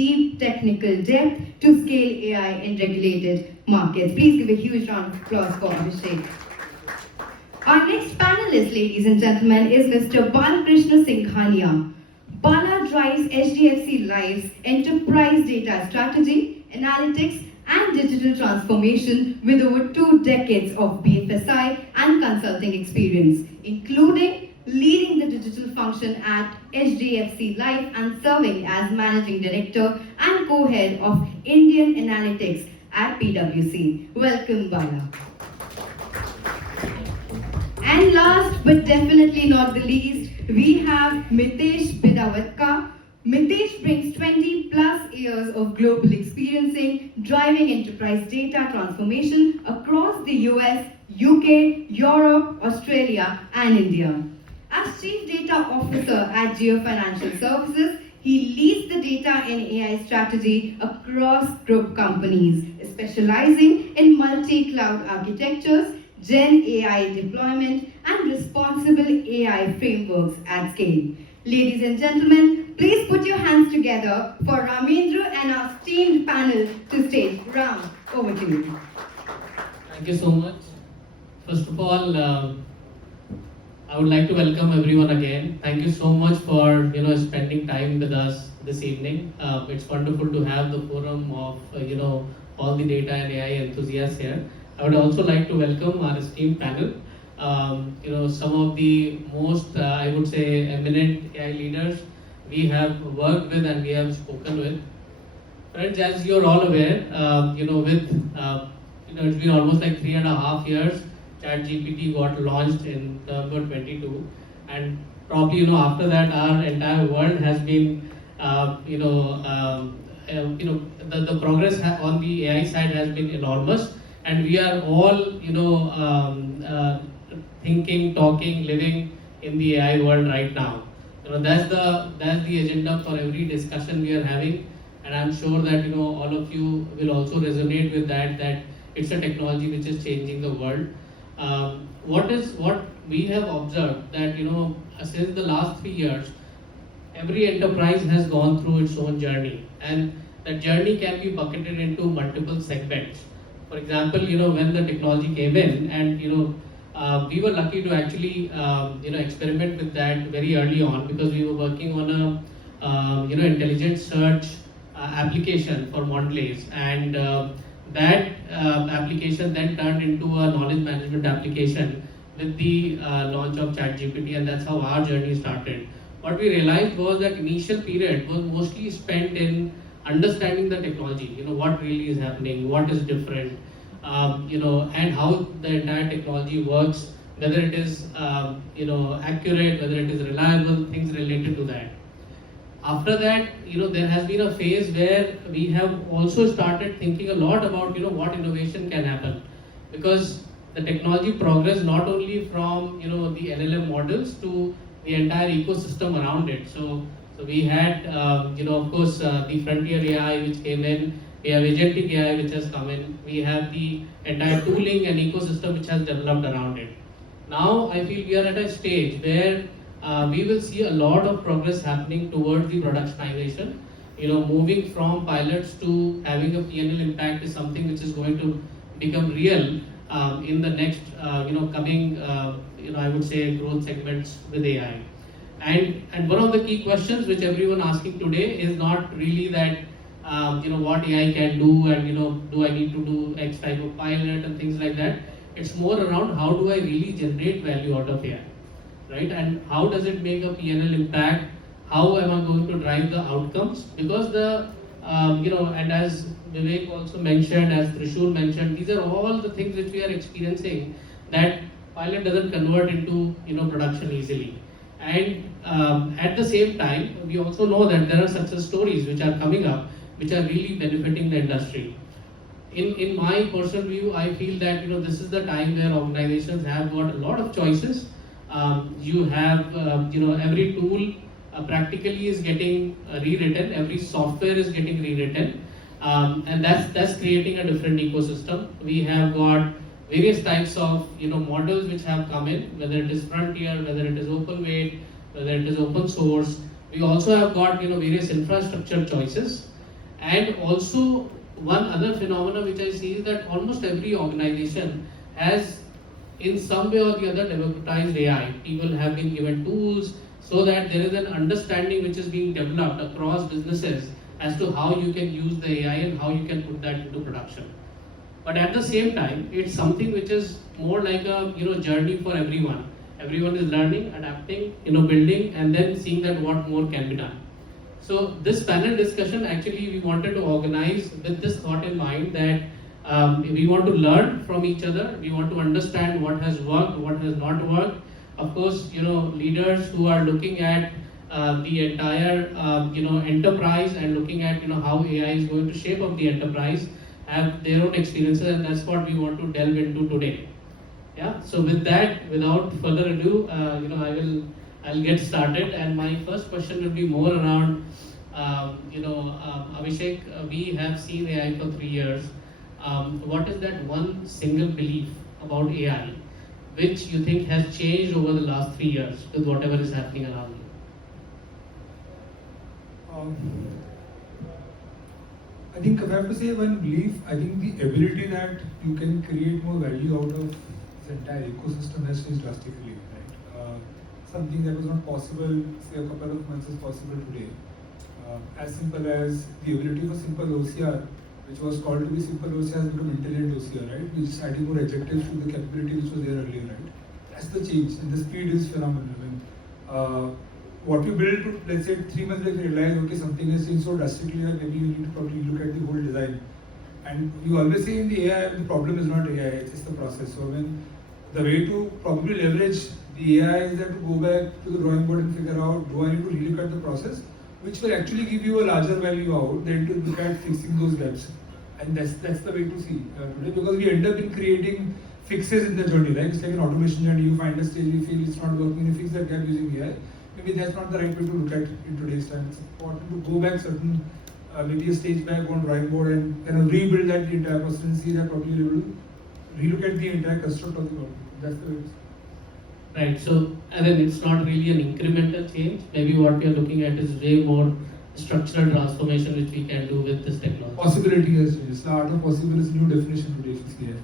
deep technical depth to scale AI in regulated markets. Please give a huge round of applause for Abhishek. Our next panelist, ladies and gentlemen, is Mr. Balakrishna Singhania. Bala drives HDFC Life's enterprise data strategy, analytics, and digital transformation with over 2 decades of BFSI and consulting experience, including leading the digital function at HDFC Life and serving as managing director and co-head of Indian Analytics at PwC. Welcome, Bala. And last but definitely not the least, we have Mitesh Bidavatka. Mitesh brings 20 plus years of global experiencing driving enterprise data transformation across the US, UK, Europe, Australia, and India. As Chief Data Officer at Geo Financial Services, he leads the data and AI strategy across group companies, specializing in multi-cloud architectures, Gen AI deployment, and responsible AI frameworks at scale. Ladies and gentlemen, please put your hands together for Ramendra and our esteemed panel to stage. Ram, over to you. Thank you so much. First of all, I would like to welcome everyone again. Thank you so much for spending time with us this evening. It's wonderful to have the forum of all the data and AI enthusiasts here. I would also like to welcome our esteemed panel. Some of the most, I would say, eminent AI leaders we have worked with and we have spoken with. Friends, as you're all aware, it's been almost like 3.5 years. ChatGPT got launched in November 22, and probably after that our entire world has been, the progress on the AI side has been enormous. And we are all, thinking, talking, living in the AI world right now. That's the agenda for every discussion we are having, and I'm sure that all of you will also resonate with that. That it's a technology which is changing the world. What we have observed that since the last 3 years, every enterprise has gone through its own journey, and that journey can be bucketed into multiple segments. For example, when the technology came in, and we were lucky to actually experiment with that very early on, because we were working on a intelligent search application for Mondelez, and that application then turned into a knowledge management application with the launch of ChatGPT, and that's how our journey started. What we realized was that initial period was mostly spent in understanding the technology, what really is happening, what is different, and how the entire technology works, whether it is accurate, whether it is reliable, things related to that. After that, there has been a phase where we have also started thinking a lot about what innovation can happen, because the technology progressed not only from the LLM models to the entire ecosystem around it. So we had of course the frontier AI which came in. We have agentic AI which has come in. We have the entire tooling and ecosystem which has developed around it. Now I feel we are at a stage where we will see a lot of progress happening towards the productionization. Moving from pilots to having a P&L impact is something which is going to become real in the next coming I would say growth segments with AI. And one of the key questions which everyone asking today is not really that what AI can do, and do I need to do X type of pilot and things like that. It's more around how do I really generate value out of AI, right? And how does it make a P&L impact? How am I going to drive the outcomes? Because and as Vivek also mentioned, as Trishul mentioned, these are all the things which we are experiencing that pilot doesn't convert into production easily. And at the same time, we also know that there are success stories which are coming up, which are really benefiting the industry. In my personal view, I feel that this is the time where organizations have got a lot of choices. You have every tool practically is getting rewritten, every software is getting rewritten, and that's creating a different ecosystem. We have got various types of models which have come in, whether it is frontier, whether it is open weight, whether it is open source. We also have got various infrastructure choices, And also one other phenomenon which I see is that almost every organization has in some way or the other democratized AI. People have been given tools so that there is an understanding which is being developed across businesses as to how you can use the AI and how you can put that into production. But at the same time, it's something which is more like a journey for everyone. Everyone is learning, adapting, building, and then seeing that what more can be done. So this panel discussion actually we wanted to organize with this thought in mind that we want to learn from each other. We want to understand what has worked, what has not worked. Of course, leaders who are looking at the entire enterprise and looking at how AI is going to shape up the enterprise have their own experiences, and that's what we want to delve into today. Yeah. So with that, without further ado, I'll get started, and my first question will be more around, Abhishek. We have seen AI for 3 years. What is that one single belief about AI which you think has changed over the last 3 years with whatever is happening around you? I think if I have to say one belief, I think the ability that you can create more value out of this entire ecosystem has changed drastically, right? Something that was not possible, say, a couple of months is possible today. As simple as the ability for simple OCR, which was called to be simple OCR, has become intelligent OCR, right? We're just adding more adjectives to the capability which was there earlier, right? That's the change, and the speed is phenomenal. I mean, what you build to, let's say, 3 months later, you realize, okay, something has changed so drastically, that maybe you need to probably look at the whole design. And you always say in the AI, the problem is not AI, it's just the process. So, I mean, the way to probably leverage the AI is that to go back to the drawing board and figure out, do I need to relook at the process, which will actually give you a larger value out than to look at fixing those gaps. And that's the way to see today, because we end up in creating fixes in the journey, right? It's like an automation journey. You find a stage, you feel it's not working, you fix that gap using AI. Maybe that's not the right way to look at in today's time. It's important to go back certain, maybe a stage back on drawing board and kind of rebuild that the entire process and see that probably you will relook at the entire construct of the problem. That's the way it is. Right. So, I mean, it's not really an incremental change. Maybe what we are looking at is way more structural transformation which we can do with this technology. Possibility has changed. The art of possible is a new definition today if you see it.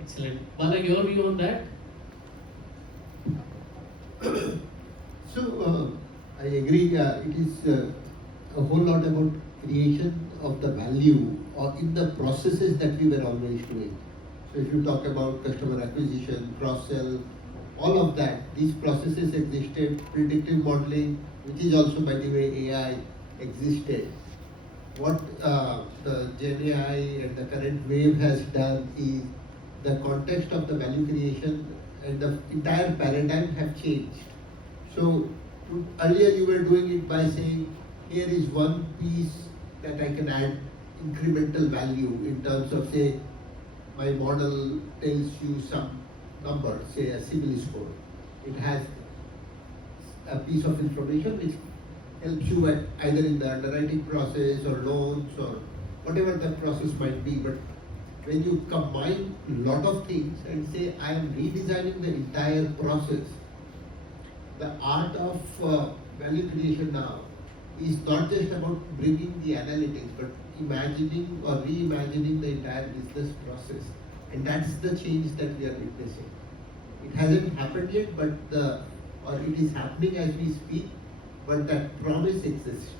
Excellent. Bala, your view on that? So, I agree, it is a whole lot about creation of the value or in the processes that we were always doing. So if you talk about customer acquisition, cross-sell, all of that, these processes existed, predictive modeling, which is also, by the way, AI existed. What the Gen AI and the current wave has done is the context of the value creation and the entire paradigm have changed. So earlier you were doing it by saying, here is one piece that I can add incremental value in terms of, say, my model tells you some number, say a CIBIL score. It has a piece of information which helps you at either in the underwriting process or loans or whatever the process might be. But when you combine a lot of things and say, I am redesigning the entire process, the art of value creation now is not just about bringing the analytics, but imagining or reimagining the entire business process. And that's the change that we are witnessing. It hasn't happened yet, but or it is happening as we speak, but that promise exists.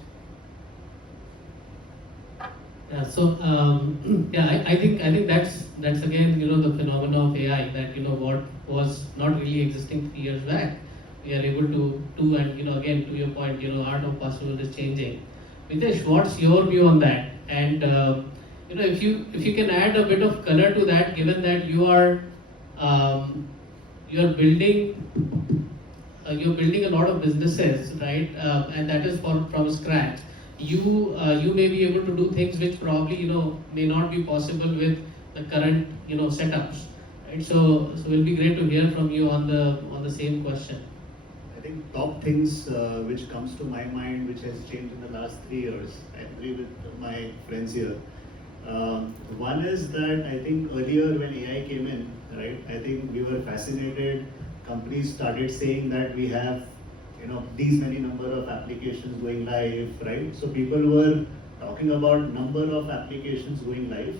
Yeah. So I think that's again the phenomena of AI, that what was not really existing 3 years back, we are able to do, and again to your point, art of possible is changing. Mitesh, what's your view on that? And if you can add a bit of color to that, given that you are building a lot of businesses, right? And that is from scratch. You may be able to do things which probably may not be possible with the current setups, right? So it'll be great to hear from you on the same question. I think top things which comes to my mind, which has changed in the last 3 years. I agree with my friends here. One is that I think earlier when AI came in, right? I think we were fascinated. Companies started saying that we have these many number of applications going live, right? So people were talking talking about number of applications going live.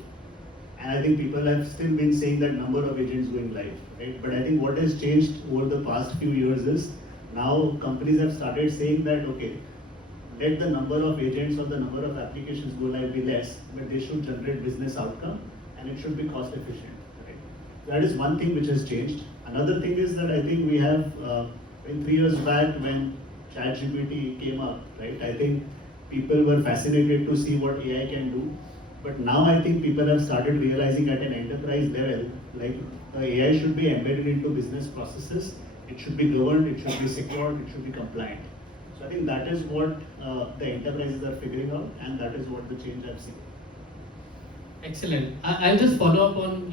And I think people have still been saying that number of agents going live, right? But I think what has changed over the past few years is now companies have started saying that, okay, let the number of agents or the number of applications go live be less, but they should generate business outcome and it should be cost efficient, right? That is one thing which has changed. Another thing is that I think we have, in 3 years back when ChatGPT came up, right? I think people were fascinated to see what AI can do. But now I think people have started realizing at an enterprise level, like AI should be embedded into business processes. It should be governed, it should be secured, it should be compliant. So I think that is what the enterprises are figuring out, and that is what the change I've seen. Excellent. I'll just follow up on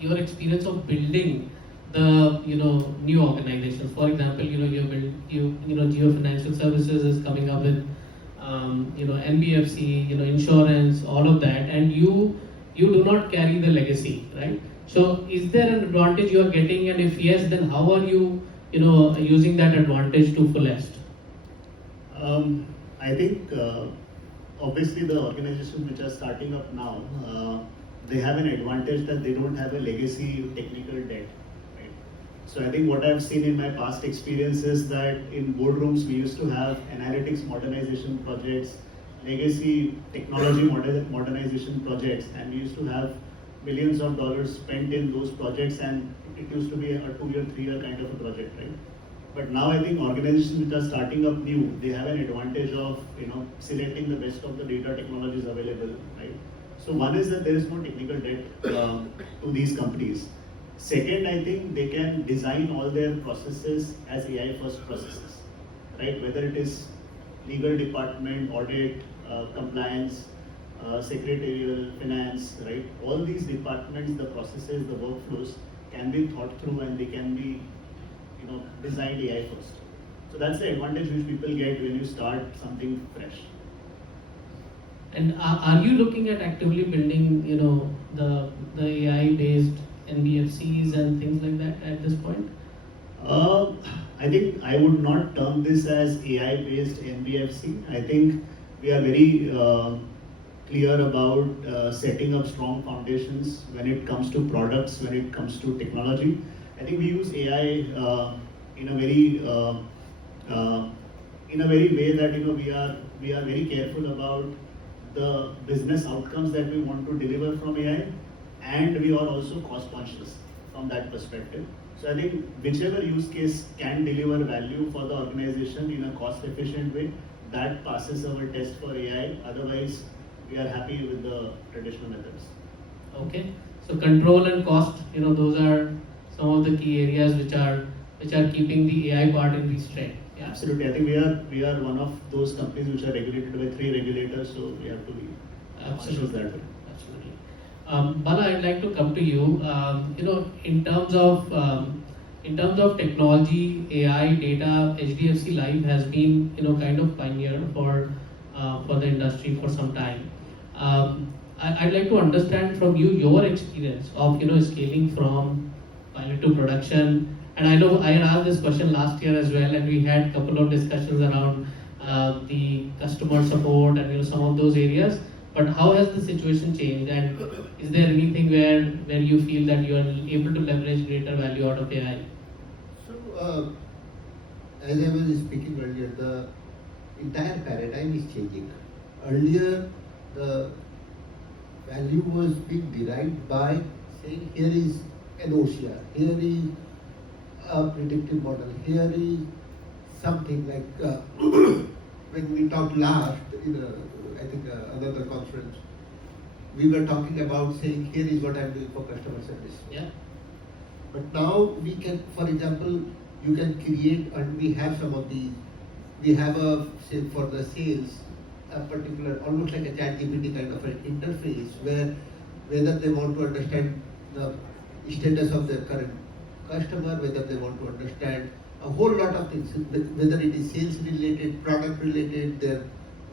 your experience of building the new organizations. For example, Geo Financial Services is coming up with NBFC, insurance, all of that, and you do not carry the legacy, right? So is there an advantage you are getting, and if yes, then how are you using that advantage to fullest? I think obviously the organizations which are starting up now, they have an advantage that they don't have a legacy technical debt. So I think what I've seen in my past experience is that in boardrooms we used to have analytics modernization projects, legacy technology modernization projects, and we used to have millions of dollars spent in those projects, and it used to be a 2-year, 3-year kind of a project, right? But now I think organizations which are starting up new, they have an advantage of selecting the best of the data technologies available, right? So one is that there is no technical debt to these companies. Second, I think they can design all their processes as AI first processes, right? Whether it is legal department, audit, compliance, secretarial, finance, right? All these departments, the processes, the workflows can be thought through and they can be, designed AI first. So that's the advantage which people get when you start something fresh. And are you looking at actively building, the AI-based NBFCs and things like that at this point? I think I would not term this as AI-based NBFC. I think we are very clear about setting up strong foundations when it comes to products, when it comes to technology. I think we use AI in a very way that we are very careful about the business outcomes that we want to deliver from AI, and we are also cost conscious from that perspective. So I think whichever use case can deliver value for the organization in a cost efficient way, that passes our test for AI. Otherwise, we are happy with the traditional methods. Okay, so control and cost, those are some of the key areas which are keeping the AI part in restraint. Yeah. Absolutely, I think we are one of those companies which are regulated by 3 regulators, so we have to be conscious that way. Absolutely. Bala, I'd like to come to you. In terms of technology, AI, data, HDFC Life has been kind of pioneer for the industry for some time. I'd like to understand from you your experience of scaling from pilot to production. And I know I had asked this question last year as well, and we had a couple of discussions around the customer support and some of those areas. But how has the situation changed, and is there anything where you feel that you are able to leverage greater value out of AI? So, as I was speaking earlier, the entire paradigm is changing. Earlier, the value was being derived by saying, here is an OCR, here is a predictive model, here is something like when we talked last in another conference, we were talking about saying, here is what I'm doing for customer service. Yeah. But now we can, for example, you can create, and we have some of these. We have say for the sales, a particular, almost like a ChatGPT kind of an interface where whether they want to understand the status of their current customer, whether they want to understand a whole lot of things, whether it is sales related, product related, their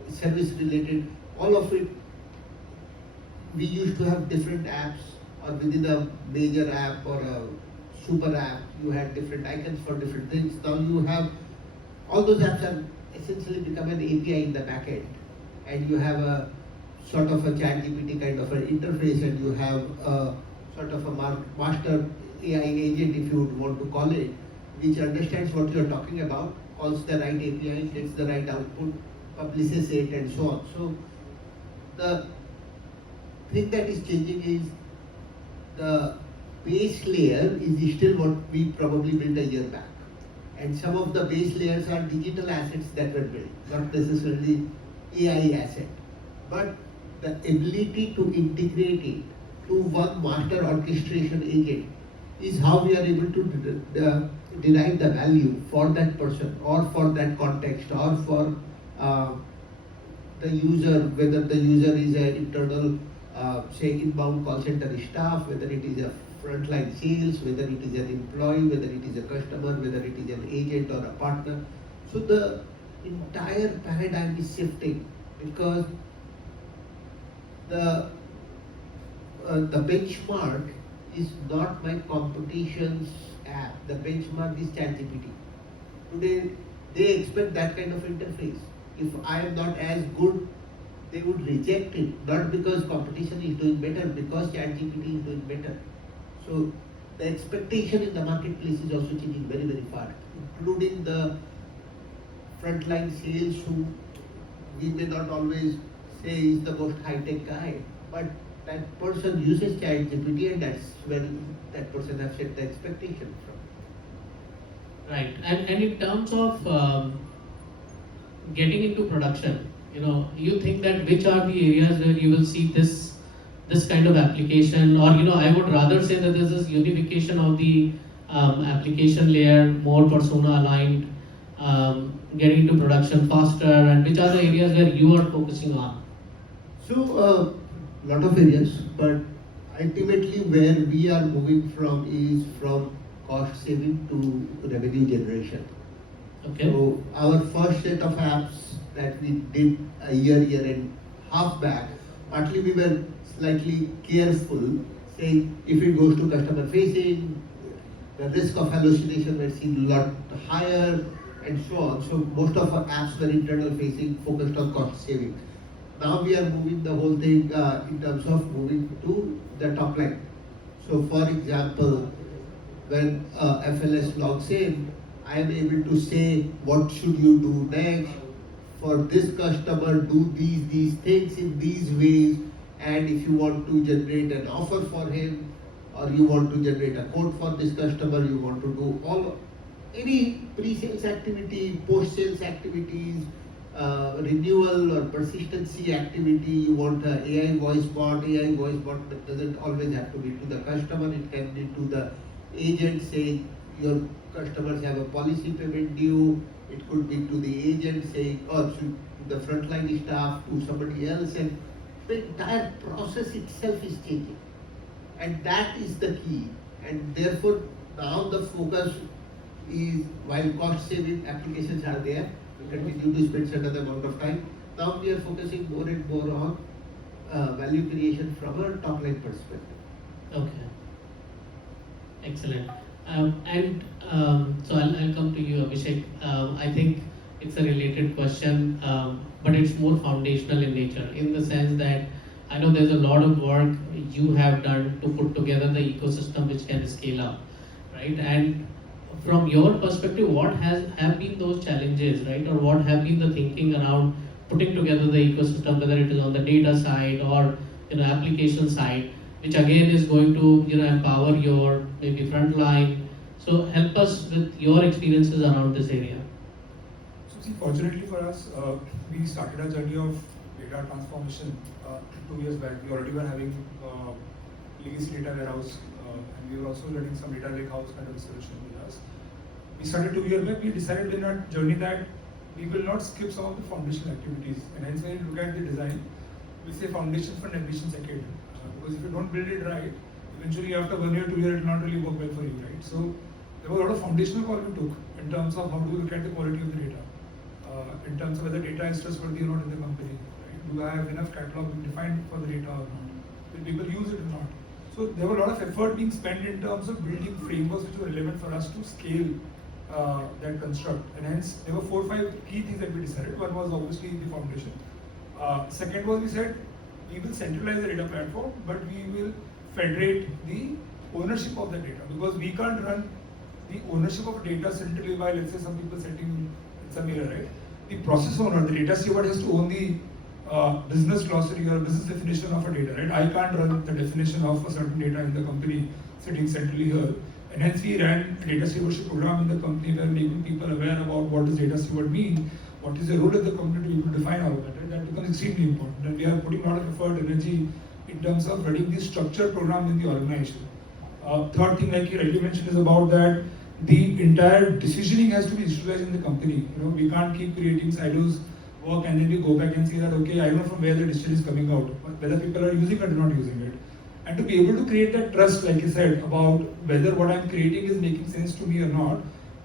service related, all of it. We used to have different apps, or within a major app or a super app, you had different icons for different things. Now you have, all those apps have essentially become an API in the backend, and you have a sort of a ChatGPT kind of an interface, and you have a sort of a master AI agent, if you would want to call it, which understands what you're talking about, calls the right API, gets the right output, publishes it, and so on. So the thing that is changing is the base layer is still what we probably built a year back. And some of the base layers are digital assets that were built, not necessarily AI asset. But the ability to integrate it to one master orchestration agent is how we are able to derive the value for that person or for that context or for the user, whether the user is an internal, say, inbound call center staff, whether it is a frontline sales, whether it is an employee, whether it is a customer, whether it is an agent or a partner. So the entire paradigm is shifting because the benchmark is not my competition's app. The benchmark is ChatGPT. Today, they expect that kind of interface. If I am not as good, they would reject it, not because competition is doing better, because ChatGPT is doing better. So the expectation in the marketplace is also changing very, very fast, including the frontline sales who we may not always say is the most high-tech guy, but that person uses ChatGPT, and that's where that person has set the expectation from. Right, and in terms of getting into production, you think that which are the areas where you will see this kind of application, or I would rather say that this is unification of the application layer, more persona aligned, getting into production faster, and which are the areas where you are focusing on? So, lot of areas, but ultimately where we are moving from is from cost saving to revenue generation. Okay. So our first set of apps that we did a year and half back, partly we were slightly careful, saying if it goes to customer facing, the risk of hallucination were seen a lot higher and so on. So most of our apps were internal facing, focused on cost saving. Now we are moving the whole thing in terms of moving to the top line. So for example, when FLS logs in, I am able to say what should you do next, for this customer do these things in these ways, and if you want to generate an offer for him, or you want to generate a quote for this customer, you want to do any pre-sales activity, post-sales activities, renewal or persistency activity, you want an AI voice bot that doesn't always have to be to the customer, it can be to the agent saying your customers have a policy payment due, it could be to the agent saying, or to the frontline staff, to somebody else, and the entire process itself is changing. And that is the key. And therefore, now the focus is, while cost saving applications are there, we continue to spend certain amount of time. Now we are focusing more and more on value creation from a top line perspective. Okay. Excellent. So I'll come to you, Abhishek. I think it's a related question, but it's more foundational in nature, in the sense that I know there's a lot of work you have done to put together the ecosystem which can scale up, right? And from your perspective, what have been those challenges, right? Or what have been the thinking around putting together the ecosystem, whether it is on the data side or application side, which again is going to empower your maybe frontline. So help us with your experiences around this area. So see, fortunately for us, we started a journey of data transformation 2 years back. We already were having legacy data warehouse, and we were also running some data lakehouse kind of a solution with us. We started 2 years back. We decided in our journey that we will not skip some of the foundational activities, and hence when you look at the design, we say foundation for ambition second. Because if you don't build it right, eventually after 1 year, 2 years, it will not really work well for you, right? So there was a lot of foundational call we took in terms of how do we look at the quality of the data, in terms of whether data is trustworthy or not in the company, right? Do I have enough catalog defined for the data or not? Will people use it or not? So there were a lot of effort being spent in terms of building frameworks which were relevant for us to scale that construct, and hence there were 4 or 5 key things that we decided. One was obviously the foundation. Second was we said we will centralize the data platform, but we will federate the ownership of the data, because we can't run the ownership of data centrally by, let's say, some people sitting in some area, right? The process owner, the data steward, has to own the business glossary or business definition of a data, right? I can't run the definition of a certain data in the company sitting centrally here. And hence we ran a data stewardship program in the company where making people aware about what does data steward mean, what is the role of the company to be able to define all of that, right? That becomes extremely important. And we are putting a lot of effort, energy in terms of running the structured program in the organization. Third thing, like you rightly mentioned, is about that the entire decisioning has to be institutionalized in the company. You know, we can't keep creating silos work and then we go back and say that, okay, I don't know from where the decision is coming out, whether people are using it or not using it. And to be able to create that trust, like you said, about whether what I'm creating is making sense to me or not,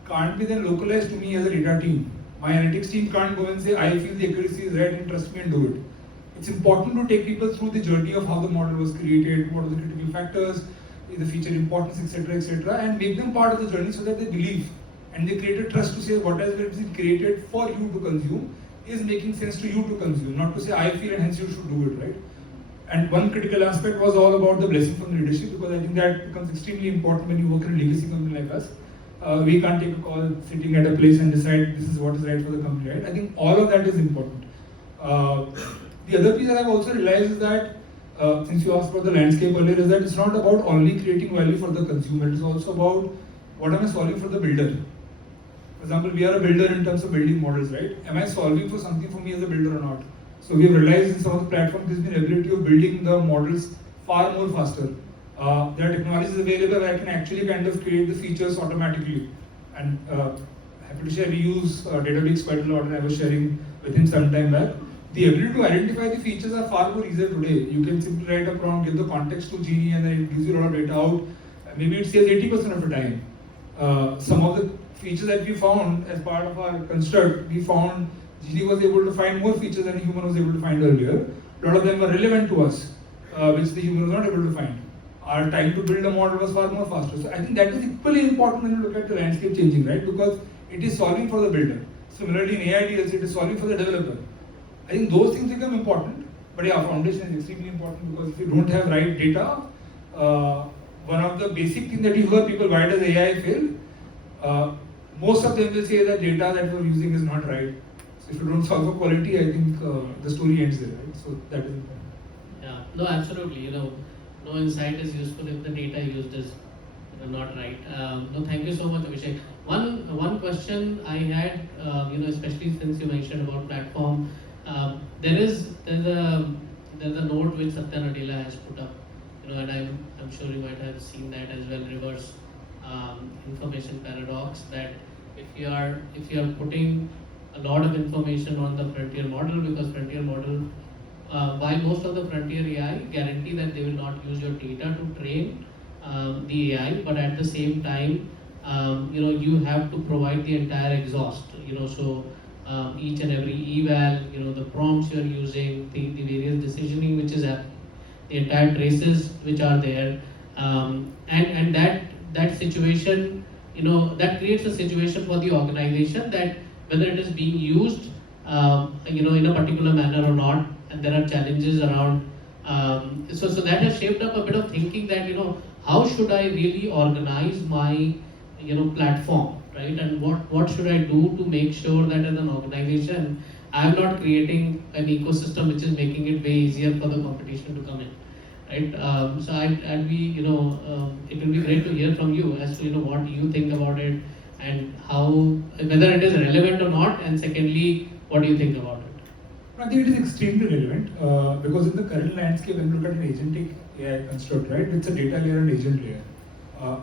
can't be then localized to me as a data team. My analytics team can't go and say, I feel the accuracy is right and trust me and do it. It's important to take people through the journey of how the model was created, what are the critical factors, the feature importance, etc., and make them part of the journey so that they believe and they create a trust to say what has been created for you to consume is making sense to you to consume, not to say I feel and hence you should do it, right? And one critical aspect was all about the blessing from the leadership, because I think that becomes extremely important when you work in a legacy company like us. We can't take a call sitting at a place and decide this is what is right for the company, right? I think all of that is important. The other piece that I've also realized is that, since you asked about the landscape earlier, is that it's not about only creating value for the consumer, it's also about what am I solving for the builder. For example, we are a builder in terms of building models, right? Am I solving for something for me as a builder or not? So we have realized in some of the platforms there's been ability of building the models far more faster. There are technologies available where I can actually kind of create the features automatically. And happy to share, we use Databricks quite a lot, and I was sharing with him some time back. The ability to identify the features are far more easier today. You can simply write a prompt, give the context to Genie, and then it gives you a lot of data out. Maybe it saves 80% of the time. Some of the features that we found as part of our construct, we found Genie was able to find more features than a human was able to find earlier. A lot of them were relevant to us, which the human was not able to find. Our time to build a model was far more faster. So I think that is equally important when you look at the landscape changing, right? Because it is solving for the builder. Similarly, in AI deals, it is solving for the developer. I think those things become important. But yeah, foundation is extremely important, because if you don't have right data, one of the basic things that you hear people, why does AI fail? Most of them will say that data that we're using is not right. So if you don't solve for quality, I think the story ends there, right? So that is important. Yeah, no, absolutely. No insight is useful if the data used is not right. No, thank you so much, Abhishek. One question I had, especially since you mentioned about platform, there's a note which Satya Nadella has put up, and I'm sure you might have seen that as well. Reverse information paradox, that if you are putting a lot of information on the frontier model, because frontier model, while most of the frontier AI guarantee that they will not use your data to train the AI, but at the same time, you have to provide the entire exhaust. So each and every eval, the prompts you are using, the various decisioning which is happening, the entire traces which are there, and that situation, that creates a situation for the organization that whether it is being used, in a particular manner or not, and there are challenges around. So that has shaped up a bit of thinking that, how should I really organize my, platform, right? And what should I do to make sure that as an organization, I'm not creating an ecosystem which is making it way easier for the competition to come in, right? So I'd be, it will be great to hear from you as to, what you think about it, and how, whether it is relevant or not, and secondly, what do you think about it? I think it is extremely relevant, because in the current landscape, when you look at an agentic AI construct, right, it's a data layer and agent layer.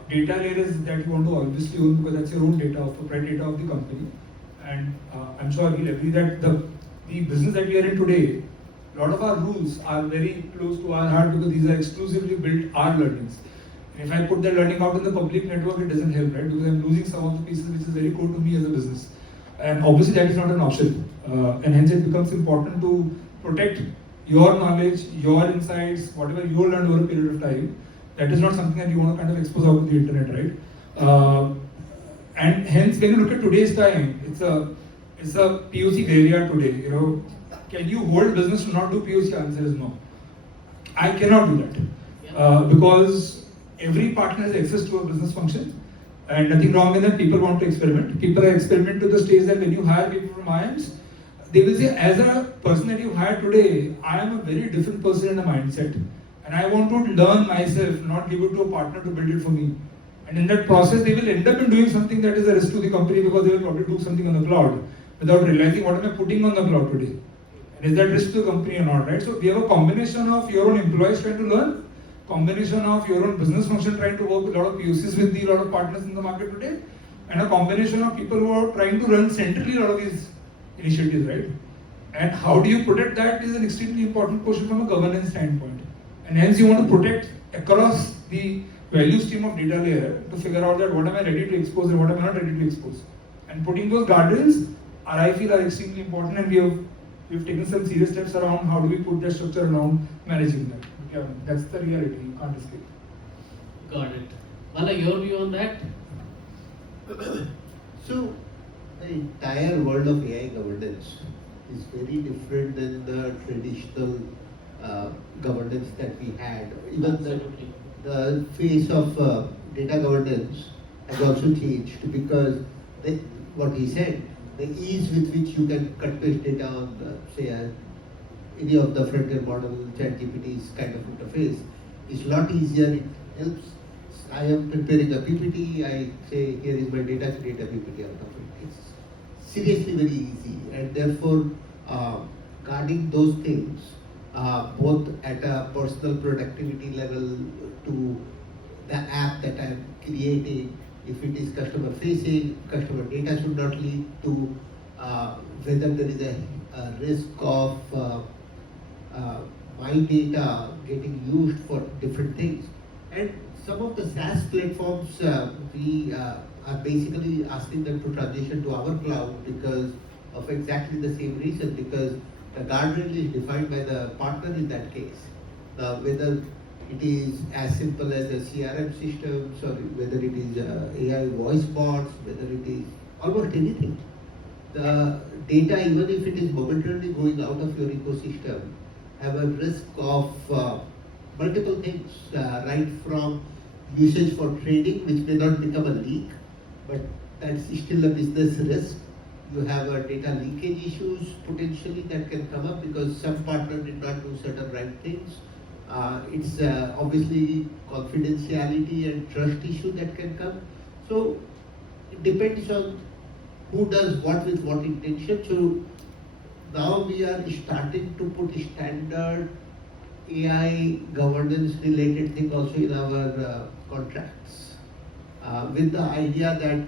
Data layer is that you want to obviously own, because that's your own data, proprietary data of the company. And I'm sure we'll agree that the business that we are in today, a lot of our rules are very close to our heart, because these are exclusively built our learnings. And if I put that learning out in the public network, it doesn't help, right? Because I'm losing some of the pieces which is very core to me as a business. And obviously that is not an option. And hence it becomes important to protect your knowledge, your insights, whatever you learned over a period of time. That is not something that you want to kind of expose out to the internet, right? And hence when you look at today's time, it's a POC area today. Can you hold business to not do POC? Answer is no. I cannot do that Yeah. because every partner has access to a business function, and nothing wrong in that. People want to experiment. People are experiment to the stage that when you hire people from IIMs, they will say, as a person that you hire today, I am a very different person in the mindset, and I want to learn myself, not give it to a partner to build it for me. And in that process, they will end up in doing something that is a risk to the company because they will probably do something on the cloud without realizing what am I putting on the cloud today. And is that risk to the company or not, right? So we have a combination of your own employees trying to learn, combination of your own business function trying to work with a lot of POCs with a lot of partners in the market today, and a combination of people who are trying to run centrally a lot of these initiatives, right? And how do you protect that is an extremely important question from a governance standpoint. And hence you want to protect across the value stream of data layer to figure out that what am I ready to expose and what am I not ready to expose. And putting those guardrails are, I feel, are extremely important, and we've taken some serious steps around how do we put that structure around managing that. Yeah, that's the reality, you can't escape. Got it. Vala, your view on that? So, the entire world of AI governance is very different than the traditional governance that we had. Even Absolutely. the face of data governance has also changed because what he said, the ease with which you can cut paste data on, any of the frontier model, ChatGPT's kind of interface is a lot easier. It helps. I am preparing a PPT. I say, here is my data, create a PPT out of it. It's seriously very easy, and therefore guarding those things, both at a personal productivity level to the app that I am creating. If it is customer facing, customer data should not lead to whether there is a risk of my data getting used for different things. And some of the SaaS platforms, we are basically asking them to transition to our cloud because of exactly the same reason, because the guardrail is defined by the partner in that case. Whether it is as simple as a CRM systems, or whether it is AI voice bots, whether it is almost anything. The data, even if it is momentarily going out of your ecosystem, have a risk of multiple things, right from usage for trading, which may not become a leak, but that's still a business risk. You have data leakage issues potentially that can come up because some partner did not do certain right things. It's obviously confidentiality and trust issue that can come. So it depends on who does what with what intention. So now we are starting to put standard AI governance related thing also in our contracts, with the idea that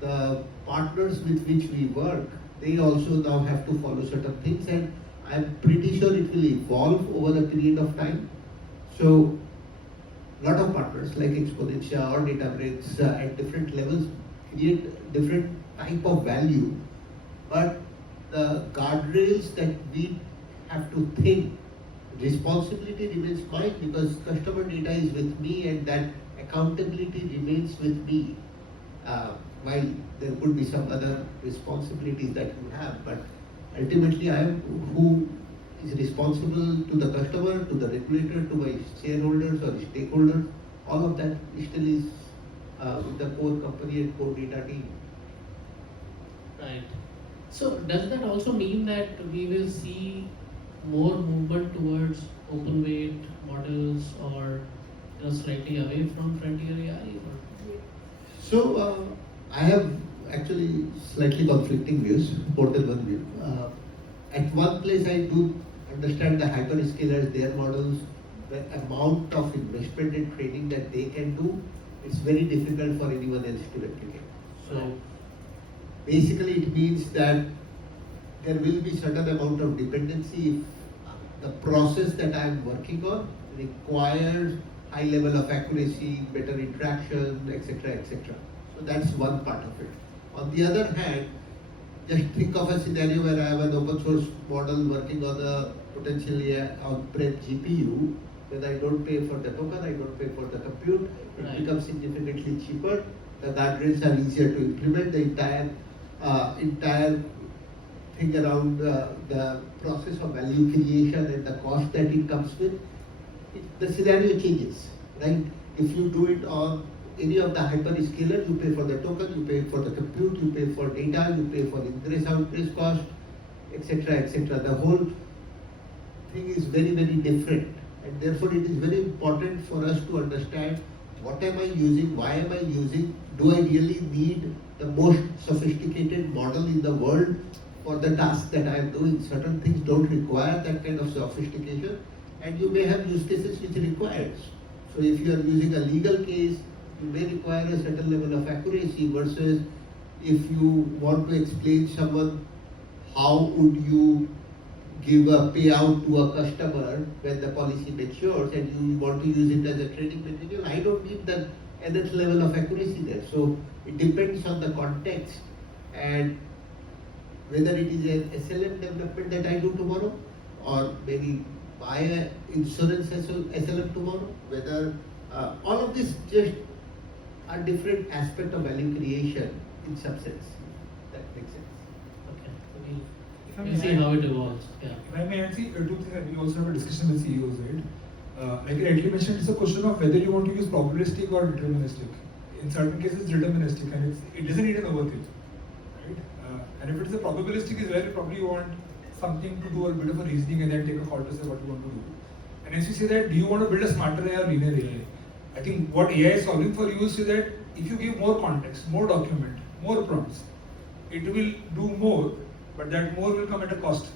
the partners with which we work, they also now have to follow certain things, and I'm pretty sure it will evolve over a period of time. So a lot of partners like Exponentia or Databricks at different levels create different type of value, but the guardrails that we have to think, responsibility remains mine because customer data is with me and that accountability remains with me. While there could be some other responsibilities that you have, but ultimately I am who is responsible to the customer, to the regulator, to my shareholders or stakeholders. All of that still is with the core company and core data team. Right. So does that also mean that we will see more movement towards open weight models or slightly away from frontier AI? Or? So I have actually slightly conflicting views, more than one view. At one place I do understand the hyperscalers, their models, the amount of investment and training that they can do, it's very difficult for anyone else to replicate. So basically it means that there will be certain amount of dependency if the process that I am working on requires high level of accuracy, better interaction, etc., etc. So that's one part of it. On the other hand, just think of a scenario where I have an open source model working on a potentially on-prem GPU. When I don't pay for the token, I don't pay for the compute, it becomes significantly cheaper. The guardrails are easier to implement. The entire thing around the process of value creation and the cost that it comes with the scenario changes, right? If you do it on any of the hyperscaler, you pay for the token, you pay for the compute, you pay for data, you pay for ingress outgress cost, etc., etc. The whole thing is very, very different, and therefore it is very important for us to understand what am I using, why am I using, do I really need the most sophisticated model in the world for the task that I am doing. Certain things don't require that kind of sophistication, and you may have use cases which requires. So if you are using a legal case, you may require a certain level of accuracy versus if you want to explain someone how would you give a payout to a customer when the policy matures and you want to use it as a training material, I don't need that nth level of accuracy there. So it depends on the context and whether it is an SLM development that I do tomorrow or maybe buy an insurance SLM tomorrow, whether all of this just are different aspect of value creation in substance. That makes sense. Okay. If I We'll may see add- how it evolves. Yeah. If I may add, see, two things, and we also have a discussion with CEOs, right? Like I rightly mentioned, it's a question of whether you want to use probabilistic or deterministic. In certain cases, deterministic, and it doesn't need an overthink, right? And if it's a probabilistic, is where probably you want something to do a bit of a reasoning and then take a call to say what you want to do. And as you say that, do you want to build a smarter AI or linear AI? I think what AI is solving for you is that if you give more context, more document, more prompts, it will do more, but that more will come at a cost.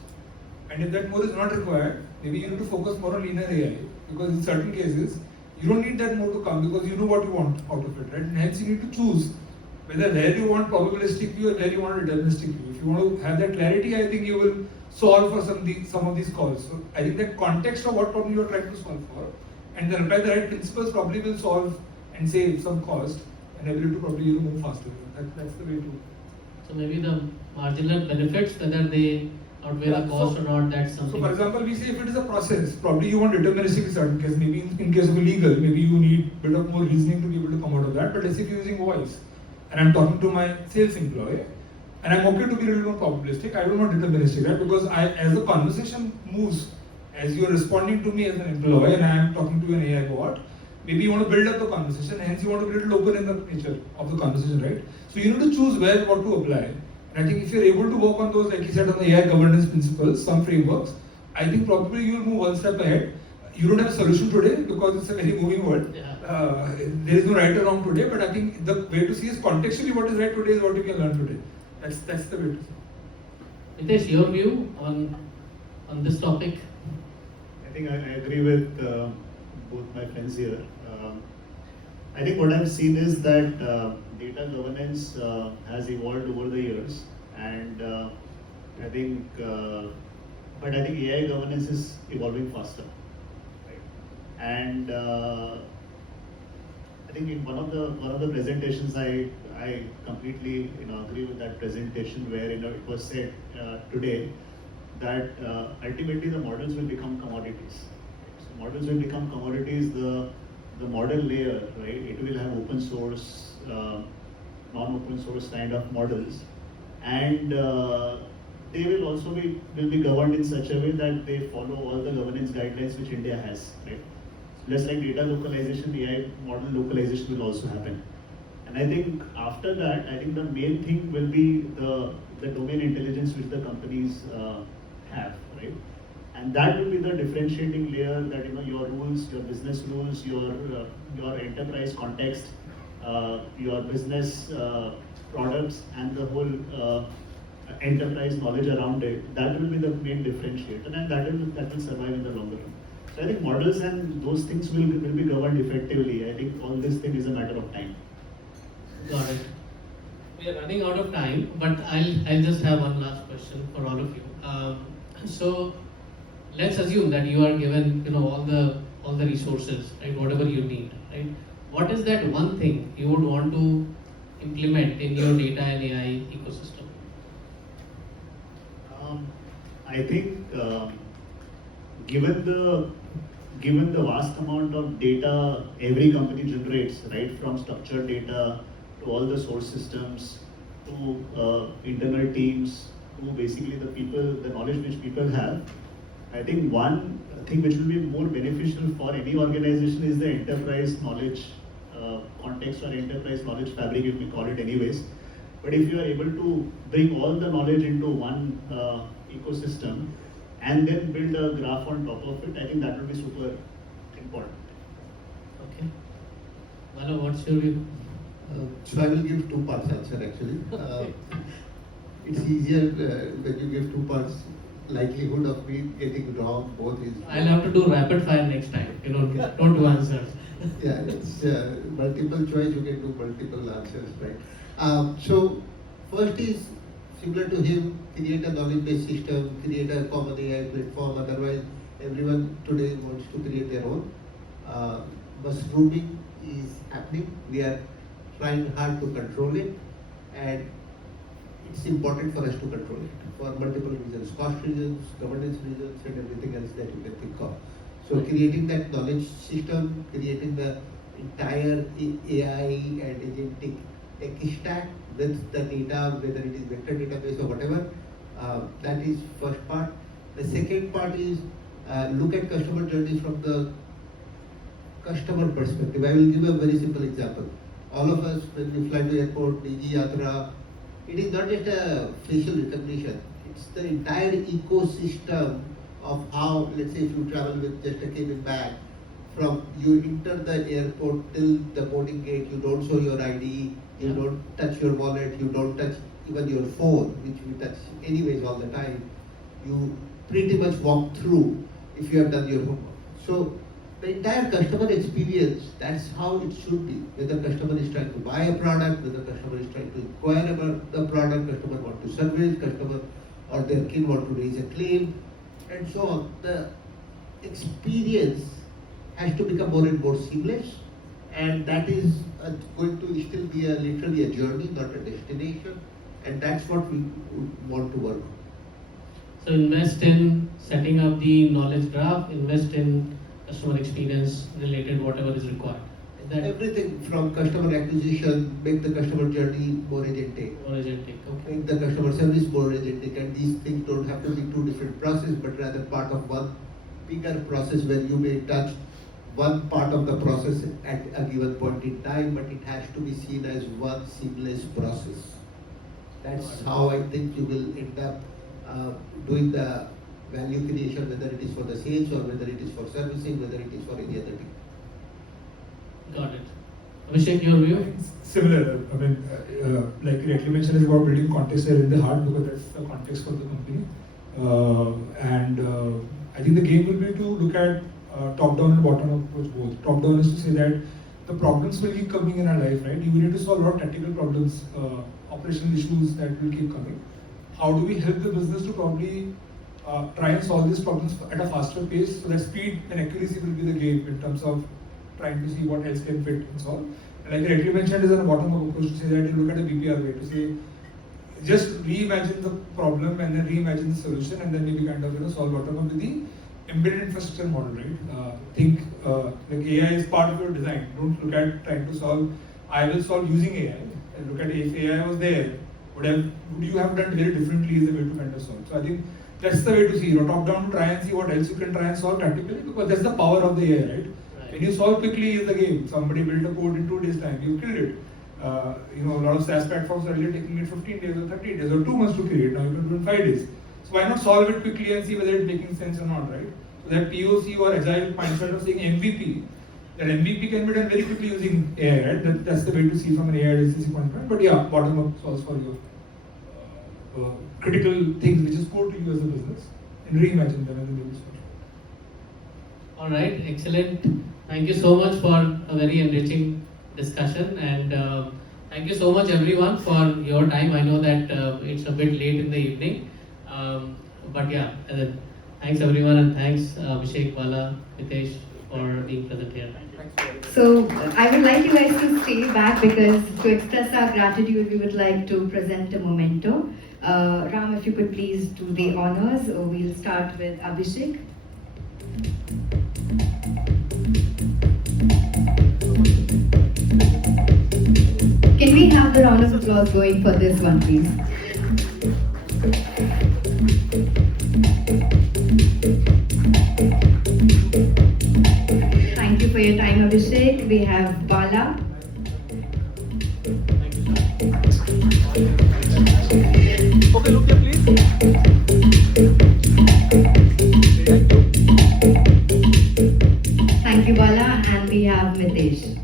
And if that more is not required, maybe you need to focus more on linear AI, because in certain cases, you don't need that more to come because you know what you want out of it, right? And hence you need to choose whether where you want probabilistic view or where you want a deterministic view. If you want to have that clarity, I think you will solve for some of these calls. So I think that context of what problem you are trying to solve for, and then apply the right principles probably will solve and save some cost and ability to probably move faster. That's the way to. So maybe the marginal benefits, whether they outweigh the cost or not, that's something. So for example, we say if it is a process, probably you want deterministic in certain case. Maybe in case of a legal, maybe you need a bit of more reasoning to be able to come out of that. But let's say if you're using voice, and I'm talking to my sales employee, and I'm okay to be a little more probabilistic, I don't want deterministic, right? Because as the conversation moves, as you're responding to me as an employee, and I'm talking to an AI bot, maybe you want to build up the conversation, hence you want to be a little open in the nature of the conversation, right? So you need to choose where, what to apply. And I think if you're able to work on those, like you said, on the AI governance principles, some frameworks, I think probably you'll move one step ahead. You don't have a solution today because it's a very moving world. Yeah. There is no right or wrong today, but I think the way to see is contextually what is right today is what you can learn today. That's the way to see. Nitesh, your view on this topic? I think I agree with both my friends here. I think what I've seen is that data governance has evolved over the years, and I think, but I think AI governance is evolving faster, right? And I think in one of the presentations, I completely agree with that presentation where it was said today that ultimately the models will become commodities. So models will become commodities. The model layer, right? It will have open source, non-open source kind of models, and they will also be governed in such a way that they follow all the governance guidelines which India has, right? Just like data localization, AI model localization will also happen. And I think after that, I think the main thing will be the domain intelligence which the companies have, right? And that will be the differentiating layer that your rules, your business rules, your enterprise context, your business products, and the whole enterprise knowledge around it. That will be the main differentiator, and that will survive in the longer run. So I think models and those things will be governed effectively. I think all this thing is a matter of time. Got it. We are running out of time, but I'll just have one last question for all of you. So let's assume that you are given all the resources, right? Whatever you need, right? What is that one thing you would want to implement in your data and AI ecosystem? I think given the vast amount of data every company generates, right, from structured data to all the source systems to internal teams to basically the knowledge which people have, I think one thing which will be more beneficial for any organization is the enterprise knowledge context or enterprise knowledge fabric, if we call it anyways. But if you are able to bring all the knowledge into one ecosystem and then build a graph on top of it, I think that would be super important. Okay. Mala, what's your view? So I will give two parts answer actually. It's easier when you give two parts. Likelihood of me getting wrong both is. I'll have to do rapid fire next time. Don't do answers. Yeah, it's multiple choice. You can do multiple answers, right? So first is similar to him. Create a knowledge-based system. Create a common AI platform. Otherwise, everyone today wants to create their own. Mushrooming is happening. We are trying hard to control it, and it's important for us to control it for multiple reasons, cost reasons, governance reasons, and everything else that you can think of. So creating that knowledge system, creating the entire AI and agentic tech stack with the data, whether it is vector database or whatever, that is first part. The second part is look at customer journeys from the customer perspective. I will give a very simple example. All of us, when we fly to airport, Digi Yatra, it is not just a facial recognition, it's the entire ecosystem of how, let's say if you travel with just a cabin bag, from you enter the airport till the boarding gate, you don't show your ID, you don't touch your wallet, you don't touch even your phone, which we touch anyways all the time. You pretty much walk through if you have done your homework. So the entire customer experience, that's how it should be. Whether customer is trying to buy a product, whether customer is trying to inquire about the product, customer want to service, customer or their kid want to raise a claim, and so on. The experience has to become more and more seamless, and that is going to still be literally a journey, not a destination, and that's what we want to work on. So invest in setting up the knowledge graph, invest in customer experience related whatever is required. Is that Everything from customer acquisition, make the customer journey more agentic. more agentic? Okay. Make the customer service more agentic, and these things don't have to be two different processes, but rather part of one bigger process where you may touch one part of the process at a given point in time, but it has to be seen as one seamless process. That's how I think you will end up doing the value creation, whether it is for the sales or whether it is for servicing, whether it is for any other thing. Got it. Abhishek, your view? Similar. I mean, like correctly mentioned, is about building context there in the heart because that's the context for the company. I think the game will be to look at top-down and bottom-up approach both. Top-down is to say that the problems will keep coming in our life, right? You need to solve a lot of technical problems, operational issues that will keep coming. How do we help the business to probably try and solve these problems at a faster pace so that speed and accuracy will be the game in terms of trying to see what else can fit and solve. And like correctly mentioned, is a bottom-up approach to say that you look at a BPR way to say just reimagine the problem and then reimagine the solution and then maybe kind of solve bottom-up with the embedded infrastructure model, right? Think like AI is part of your design. Don't look at trying to solve. I will solve using AI. And look at if AI was there, would you have done very differently is the way to kind of solve. So I think that's the way to see. Top down to try and see what else you can try and solve practically because that's the power of the AI, right? When you solve quickly is the game. Somebody built a code in 2 days time, you killed it. A lot of SaaS platforms are really taking it 15 days or 30 days or 2 months to create. Now you can do it in 5 days. So why not solve it quickly and see whether it's making sense or not, right? So that POC or agile mindset of saying MVP, that MVP can be done very quickly using AI, right? That's the way to see from an AI DCC point of view. But yeah, bottom up solves for your critical things which is core to you as a business and reimagine them and then they will solve. All right, excellent. Thank you so much for a very enriching discussion and thank you so much everyone for your time. I know that it's a bit late in the evening, but yeah, thanks everyone and thanks Abhishek, Bala, Mitesh for being present here. So I would like you guys to stay back because to express our gratitude, we would like to present a memento. Ram, if you could please do the honors. We'll start with Abhishek. Can we have the round of applause going for this one, please? for your time, Abhishek. We have Bala. Okay, look here, please. Thank you. Thank you, Bala. And we have Mitesh.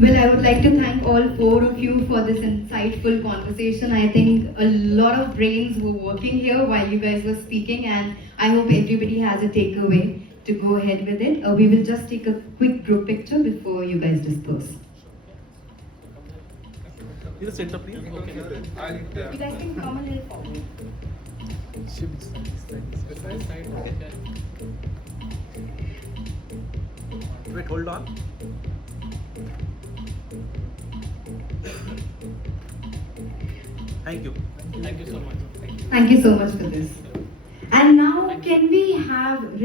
Well, I would like to thank all four of you for this insightful conversation. I think a lot of brains were working here while you guys were speaking, and I hope everybody has a takeaway to go ahead with it. We will just take a quick group picture before you guys disperse. In the center, please. Okay. You guys can come a little forward. Wait, hold on. Thank you. Thank you so much. Thank you so much for this. And now, can we have